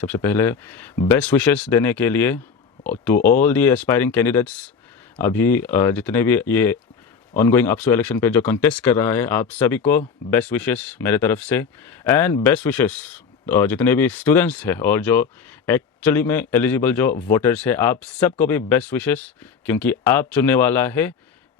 सबसे पहले best wishes देने के लिए to all the aspiring candidates, अभी जितने भी ये ऑनगोइंग अपसू इलेक्शन पे जो कंटेस्ट कर रहा है, आप सभी को बेस्ट विशेस मेरे तरफ से। एंड बेस्ट विशेस जितने भी स्टूडेंट्स हैं और जो एक्चुअली में एलिजिबल जो वोटर्स हैं, आप सबको भी बेस्ट विशेस, क्योंकि आप चुनने वाला है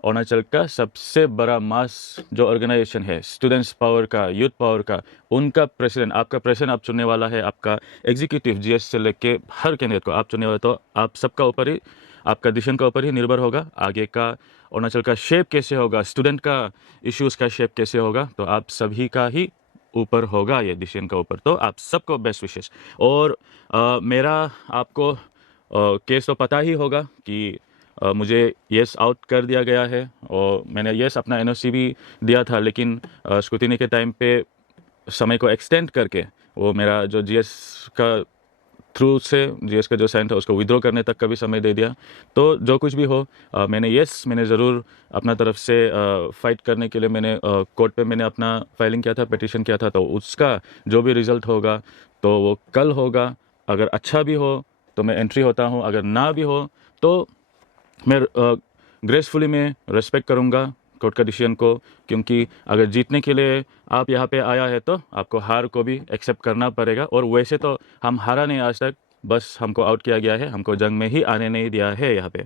अरुणाचल का सबसे बड़ा मास जो ऑर्गेनाइजेशन है स्टूडेंट्स पावर का, यूथ पावर का, उनका प्रेसिडेंट, आपका प्रेसिडेंट आप चुनने वाला है। आपका एग्जीक्यूटिव जीएस से लेके हर कैंडिडेट को आप चुनने वाले, तो आप सबका ऊपर ही, आपका डिसीजन का ऊपर ही निर्भर होगा आगे का अरुणाचल का शेप कैसे होगा, स्टूडेंट का इश्यूज़ का शेप कैसे होगा, तो आप सभी का ही ऊपर होगा ये डिसीजन का ऊपर। तो आप सबको बेस्ट विशेस। और मेरा आपको केस तो पता ही होगा कि मुझे येस आउट कर दिया गया है, और मैंने येस अपना एनओसी भी दिया था, लेकिन स्क्रूटिनी के टाइम पे समय को एक्सटेंड करके वो मेरा जो जीएस का थ्रू से जीएस का जो साइन था उसको विड्रॉ करने तक का भी समय दे दिया। तो जो कुछ भी हो, मैंने ज़रूर अपना तरफ से फाइट करने के लिए मैंने कोर्ट पे मैंने अपना फाइलिंग किया था, पिटिशन किया था। तो उसका जो भी रिज़ल्ट होगा तो वो कल होगा। अगर अच्छा भी हो तो मैं एंट्री होता हूँ, अगर ना भी हो तो मैं ग्रेसफुली मैं रेस्पेक्ट करूँगा कोर्ट का डिसीजन को, क्योंकि अगर जीतने के लिए आप यहाँ पे आया है तो आपको हार को भी एक्सेप्ट करना पड़ेगा। और वैसे तो हम हारा नहीं आज तक, बस हमको आउट किया गया है, हमको जंग में ही आने नहीं दिया है यहाँ पे।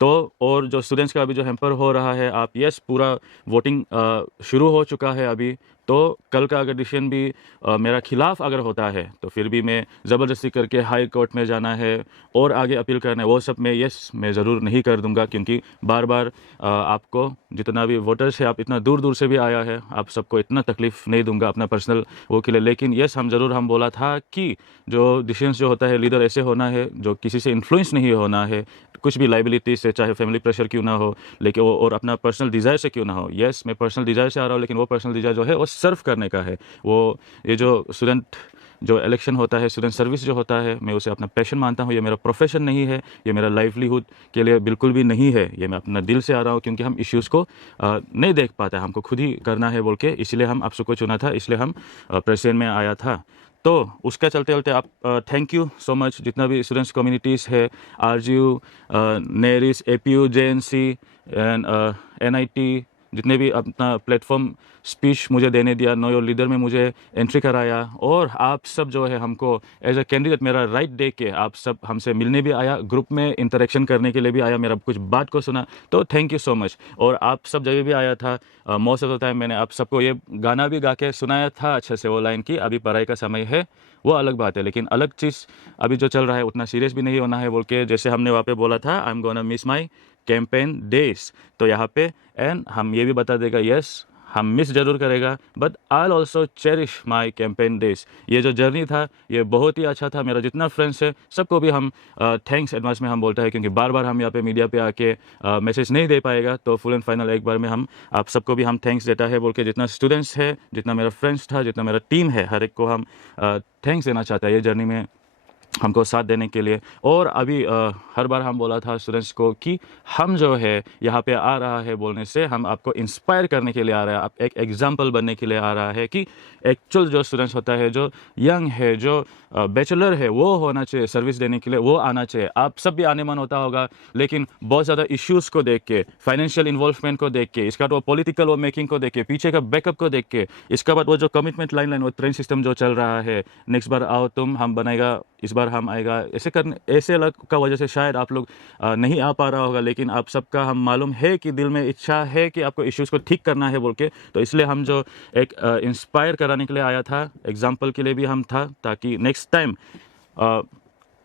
तो और जो स्टूडेंट्स का अभी जो हैम्पर हो रहा है, आप यस पूरा वोटिंग शुरू हो चुका है अभी। तो कल का अगर डिसीजन भी मेरा खिलाफ अगर होता है तो फिर भी मैं ज़बरदस्ती करके हाई कोर्ट में जाना है और आगे अपील करना है, वो सब मैं ज़रूर नहीं कर दूंगा, क्योंकि बार बार आपको जितना भी वोटर्स है, आप इतना दूर दूर से भी आया है, आप सबको इतना तकलीफ़ नहीं दूंगा अपना पर्सनल वो के लिए। लेकिन हम बोला था कि जो डिसीजन जो होता है लीडर ऐसे होना है जो किसी से इन्फ्लुएंस नहीं होना है, कुछ भी लाइबिलिटी से, चाहे फैमिली प्रेशर क्यों ना हो, लेकिन वो और अपना पर्सनल डिज़ायर से क्यों ना हो। मैं पर्सनल डिज़ायर से आ रहा हूँ, लेकिन वो पर्सनल डिज़ायर जो है वो सर्व करने का है। वो ये जो स्टूडेंट जो इलेक्शन होता है, स्टूडेंट सर्विस जो होता है, मैं उसे अपना पैशन मानता हूँ। ये मेरा प्रोफेशन नहीं है, ये मेरा लाइवलीहुड के लिए बिल्कुल भी नहीं है। ये मैं अपना दिल से आ रहा हूँ, क्योंकि हम इश्यूज़ को नहीं देख पाते, हमको खुद ही करना है बोल के, इसलिए हम आपको चुना था, इसलिए हम प्रेसिडेंट में आया था। तो उसका चलते चलते आप थैंक यू सो मच जितना भी स्टूडेंट्स कम्युनिटीज़ है, RGU, NERIST, APU, JNC and NIT, जितने भी अपना प्लेटफॉर्म स्पीच मुझे देने दिया, नो योर लीडर में मुझे एंट्री कराया, और आप सब जो है हमको एज अ कैंडिडेट मेरा राइट दे के आप सब हमसे मिलने भी आया, ग्रुप में इंटरेक्शन करने के लिए भी आया, मेरा कुछ बात को सुना, तो थैंक यू सो मच। और आप सब जगह भी आया था, मोस्ट ऑफ द टाइम मैंने आप सबको ये गाना भी गा के सुनाया था अच्छे से, वो लाइन की अभी पढ़ाई का समय है, वो अलग बात है, लेकिन अलग चीज़ अभी जो चल रहा है उतना सीरियस भी नहीं होना है बोल के, जैसे हमने वहाँ पे बोला था, I am gonna miss my campaign days. तो यहाँ पे एंड हम ये भी बता देगा, हम मिस जरूर करेगा, but I also cherish my campaign days. ये जो जर्नी था ये बहुत ही अच्छा था। मेरा जितना फ्रेंड्स है सबको भी हम थैंक्स एडवांस में हम बोलता है, क्योंकि बार बार हम यहाँ पे मीडिया पे आके मैसेज नहीं दे पाएगा, तो फुल एंड फाइनल एक बार में हम आप सबको भी हम थैंक्स देता है बोल के, जितना स्टूडेंट्स है, जितना मेरा फ्रेंड्स था, जितना मेरा टीम है, हर एक को हम थैंक्स देना चाहता है ये जर्नी में हमको साथ देने के लिए। और अभी हर बार हम बोला था स्टूडेंट्स को कि हम जो है यहाँ पे आ रहा है बोलने से हम आपको इंस्पायर करने के लिए आ रहा है, आप एक एग्जाम्पल बनने के लिए आ रहा है कि एक्चुअल जो स्टूडेंट्स होता है, जो यंग है, जो बैचलर है, वो होना चाहिए सर्विस देने के लिए, वो आना चाहिए। आप सब भी आने मन होता होगा, लेकिन बहुत ज़्यादा इश्यूज़ को देख के, फाइनेंशियल इन्वॉल्वमेंट को देख के, इसका बाद वो पॉलिटिकल वो मेकिंग को देख के, पीछे का बैकअप को देख के, इसका बाद वो जो कमिटमेंट लाइन वो ट्रेन सिस्टम जो चल रहा है, नेक्स्ट बार आओ तुम, हम बनाएगा, इस बार हम आएगा, ऐसे अलग का वजह से शायद आप लोग नहीं आ पा रहा होगा, लेकिन आप सबका हम मालूम है कि दिल में इच्छा है कि आपको इश्यूज़ को ठीक करना है बोल के। तो इसलिए हम जो एक इंस्पायर कराने के लिए आया था, एग्जाम्पल के लिए भी हम था, ताकि नेक्स्ट टाइम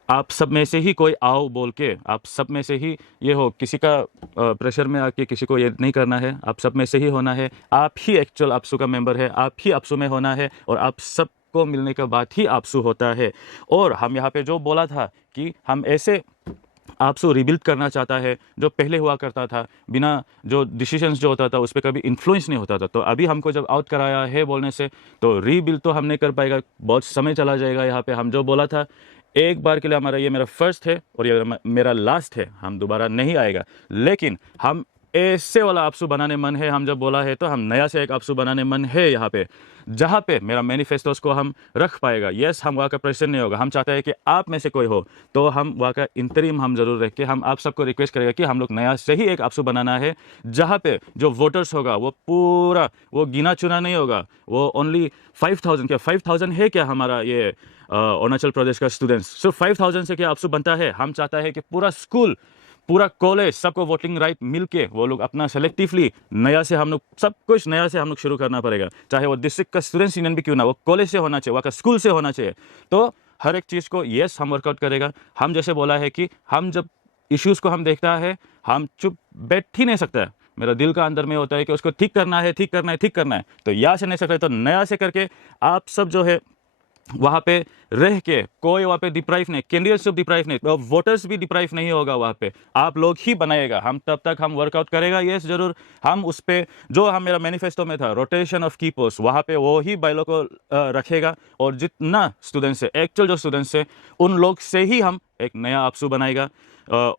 आप सब में से ही कोई आओ बोल के, आप सब में से ही ये हो, किसी का प्रेशर में आके किसी को ये नहीं करना है, आप सब में से ही होना है, आप ही एक्चुअल आपसू का मेंबर है, आप ही आपसू में होना है, और आप सब को मिलने के बाद ही आपसू होता है। और हम यहाँ पे जो बोला था कि हम ऐसे आपसू रिबिल्ड करना चाहता है जो पहले हुआ करता था, बिना जो डिसीजंस जो होता था उस पर कभी इन्फ्लुएंस नहीं होता था। तो अभी हमको जब आउट कराया है बोलने से, तो रीबिल्ड तो हम नहीं कर पाएगा, बहुत समय चला जाएगा। यहाँ पे हम जो बोला था, एक बार के लिए हमारा ये मेरा फर्स्ट है और ये मेरा लास्ट है, हम दोबारा नहीं आएगा, लेकिन हम ऐसे वाला आपसू बनाने मन है। हम जब बोला है तो हम नया से एक आपसू बनाने मन है यहाँ पे, जहाँ पे मेरा मैनिफेस्टोस को हम रख पाएगा। यस, हम वहाँ का प्रेसिडेंट नहीं होगा। हम चाहते हैं कि आप में से कोई हो तो हम वहाँ का इंतरिम हम जरूर रख के हम आप सबको रिक्वेस्ट करेगा कि हम लोग नया से ही एक आपसू बनाना है, जहाँ पे जो वोटर्स होगा वो पूरा वो गिना चुना नहीं होगा। वो ओनली 5000, क्या 5000 है क्या हमारा ये अरुणाचल प्रदेश का स्टूडेंट्स, सिर्फ 5000 से क्या आपसू बनता है। हम चाहता है कि पूरा स्कूल, पूरा कॉलेज, सबको वोटिंग राइट मिल के वो लोग अपना सेलेक्टिवली नया से हम लोग सब कुछ नया से हम लोग शुरू करना पड़ेगा। चाहे वो डिस्ट्रिक्ट का स्टूडेंट्स यूनियन भी क्यों ना, वो कॉलेज से होना चाहिए, वहाँ का स्कूल से होना चाहिए। तो हर एक चीज़ को यस हम वर्कआउट करेगा। हम जैसे बोला है कि हम जब इश्यूज़ को हम देखता है हम चुप बैठ ही नहीं सकता है। मेरा दिल का अंदर में होता है कि उसको ठीक करना है, ठीक करना है, ठीक करना है। तो यहाँ से नहीं सकता है तो नया से करके आप सब जो है वहाँ पे रह के कोई वहाँ पे डिप्राइव नहीं, कैंडिडेट्स सब डिप्राइव नहीं, तो वोटर्स भी डिप्राइव नहीं होगा। वहाँ पे आप लोग ही बनाएगा। हम तब तक हम वर्कआउट करेगा। यस जरूर हम उस पे जो हम मेरा मैनिफेस्टो में था रोटेशन ऑफ की पोस्ट, वहाँ पे वो ही बाइलो को रखेगा। और जितना स्टूडेंट्स है, एक्चुअल जो स्टूडेंट्स है, उन लोग से ही हम एक नया आपसू बनाएगा।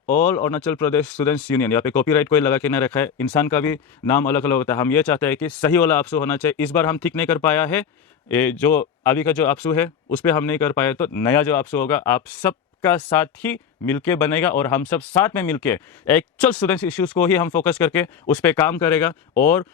All Arunachal Pradesh students union, यहाँ पे कॉपीराइट कोई लगा के नहीं रखा है। इंसान का भी नाम अलग अलग होता है। हम ये चाहते हैं कि सही वाला आपसू होना चाहिए। इस बार हम ठीक नहीं कर पाया है, ये जो अभी का जो आपसू है उस पर हम नहीं कर पाए, तो नया जो आपसू होगा आप सबका साथ ही मिलके बनेगा। और हम सब साथ में मिलके एक्चुअल स्टूडेंट्स इश्यूज़ को ही हम फोकस करके उस पर काम करेगा। और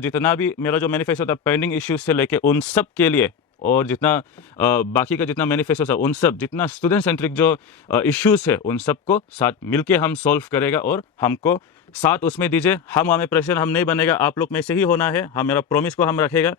जितना भी मेरा जो मैनिफेस्टो था पेंडिंग इश्यूज से लेके उन सब के लिए, और जितना बाकी का जितना मैनिफेस्टो था उन सब, जितना स्टूडेंट सेंट्रिक जो इश्यूज़ है उन सबको साथ मिलके हम सॉल्व करेगा। और हमको साथ उसमें दीजिए। हम हमें प्रेशर हम नहीं बनेगा, आप लोग में से ही होना है। हम मेरा प्रॉमिस को हम रखेगा।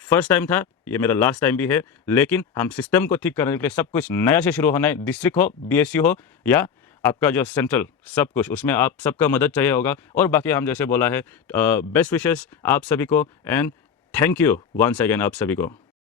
फर्स्ट टाइम था, ये मेरा लास्ट टाइम भी है, लेकिन हम सिस्टम को ठीक करने के लिए सब कुछ नया से शुरू होना है। डिस्ट्रिक्ट हो, बीएससी हो या आपका जो सेंट्रल, सब कुछ उसमें आप सबका मदद चाहिए होगा। और बाकी हम जैसे बोला है बेस्ट विशेस आप सभी को and thank you once again आप सभी को।